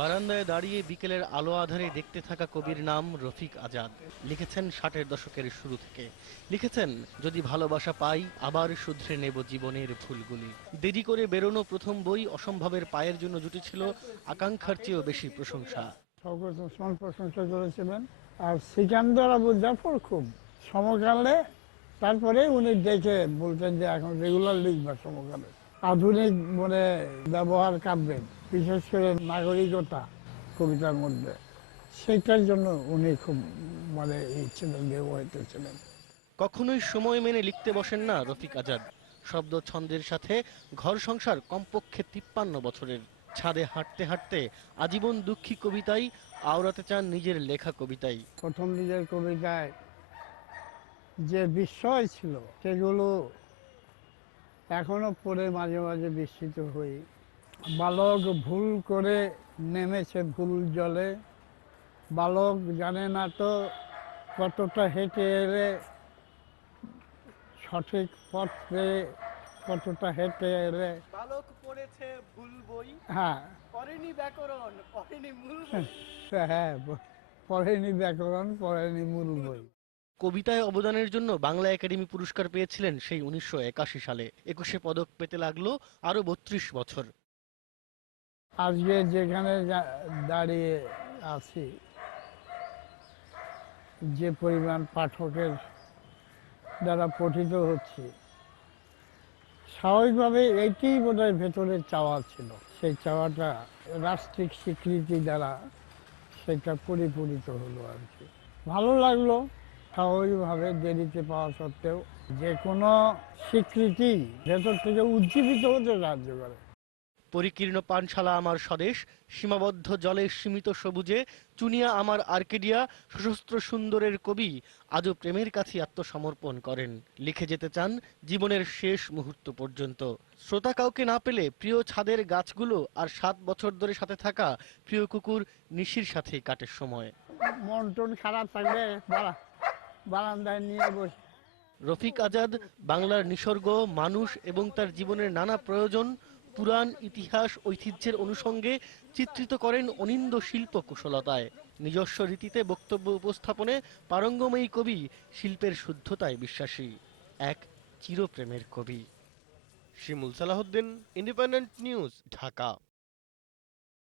বারান্দায় দাঁড়িয়ে বিকেলের আলো আধারে দেখতে থাকা কবির নাম রফিক আজাদ। লিখেছেন ষাটের দশকের শুরু থেকে। লিখেছেন, যদি ভালোবাসা পাই, আবার শুধরে নেব জীবনের ভুলগুলি দেরি করে বেরোনো প্রথম বই অসম্ভবের পায়ের জন্য জুটেছিল, আকাঙ্ক্ষার চেয়েও বেশি প্রশংসা। প্রশংসা করেছিলেন, আর সিকান্দর আবু জাফর খুব। সমকালে তারপরে উনি দেখে বলতেন যে এখন রেগুলার লিখবা সমকালে। আধুনিক মানে ব্যবহার কাব্যে বিশেষ করে নাগরিকতা কবিতার মধ্যে। সেটার জন্য উনি খুব মানে ছিলেন ব্যবহৃত ছিলেন। কখনোই সময় মেনে লিখতে বসেন না রফিক আজাদ। শব্দ ছন্দের সাথে ঘর সংসার কমপক্ষে তিপ্পান্ন বছরের। ছাদে হাঁটতে হাঁটতে আজীবন দুঃখী কবিতাই আওড়াতে চান নিজের লেখা কবিতাই। প্রথম নিজের কবিতায় যে বিস্ময় ছিল সেগুলো এখনও পরে মাঝে মাঝে বিস্মিত হই। বালক ভুল করে নেমেছে ভুল জলে। বালক জানে না তো কতটা হেঁটে এলে সঠিক পথ পেয়ে কতটা হেঁটে এলে। বালক পড়েছে ভুল বই। হ্যাঁ। পড়েনি ব্যাকরণ পড়েনি মূল হ্যাঁ পড়েনি ব্যাকরণ পড়েনি মূল বই। কবিতায় অবদানের জন্য বাংলা একাডেমি পুরস্কার পেয়েছিলেন সেই উনিশশো একাশি সালে। একুশে পদক পেতে লাগল আরও বত্রিশ বছর। আজকে যেখানে দাঁড়িয়ে আছি, যে পরিমাণ পাঠকের দ্বারা পঠিত হচ্ছে, স্বাভাবিকভাবে এইটি বোধহয় ভেতরে চাওয়া ছিল। সেই চাওয়াটা রাষ্ট্রিক স্বীকৃতি দ্বারা সেটা পরিপূরিত হলো আর কি। ভালো লাগল স্বাভাবিকভাবে দেরিতে পাওয়া সত্ত্বেও যে কোনো স্বীকৃতি ভেতর থেকে উজ্জীবিত হতে সাহায্য করে। পরিকীর্ণ পানশালা আমার স্বদেশ সীমাবদ্ধ জলে সীমিত সবুজে চুনিয়া আমার আর্কেডিয়া সশস্ত্র সুন্দরের কবি আজও প্রেমের কাছে আত্মসমর্পণ করেন। লিখে যেতে চান জীবনের শেষ মুহূর্ত পর্যন্ত। শ্রোতা কাউকে না পেলে প্রিয় ছাদের গাছগুলো আর সাত বছর ধরে সাথে থাকা প্রিয় কুকুর নিশির সাথেই কাটে সময়। মন টন খারাপ থাকলে বারা- বারান্দায় নিয়ে বসে। রফিক আজাদ বাংলার নিসর্গ মানুষ এবং তার জীবনের নানা প্রয়োজন পুরাণ ইতিহাস ঐতিহ্যের অনুষঙ্গে চিত্রিত করেন অনিন্দ শিল্প কুশলতায়। নিজস্ব রীতিতে বক্তব্য উপস্থাপনে পারঙ্গময়ী কবি শিল্পের শুদ্ধতায় বিশ্বাসী এক চিরপ্রেমের কবি। Shimul Salahuddin independent news Dhaka.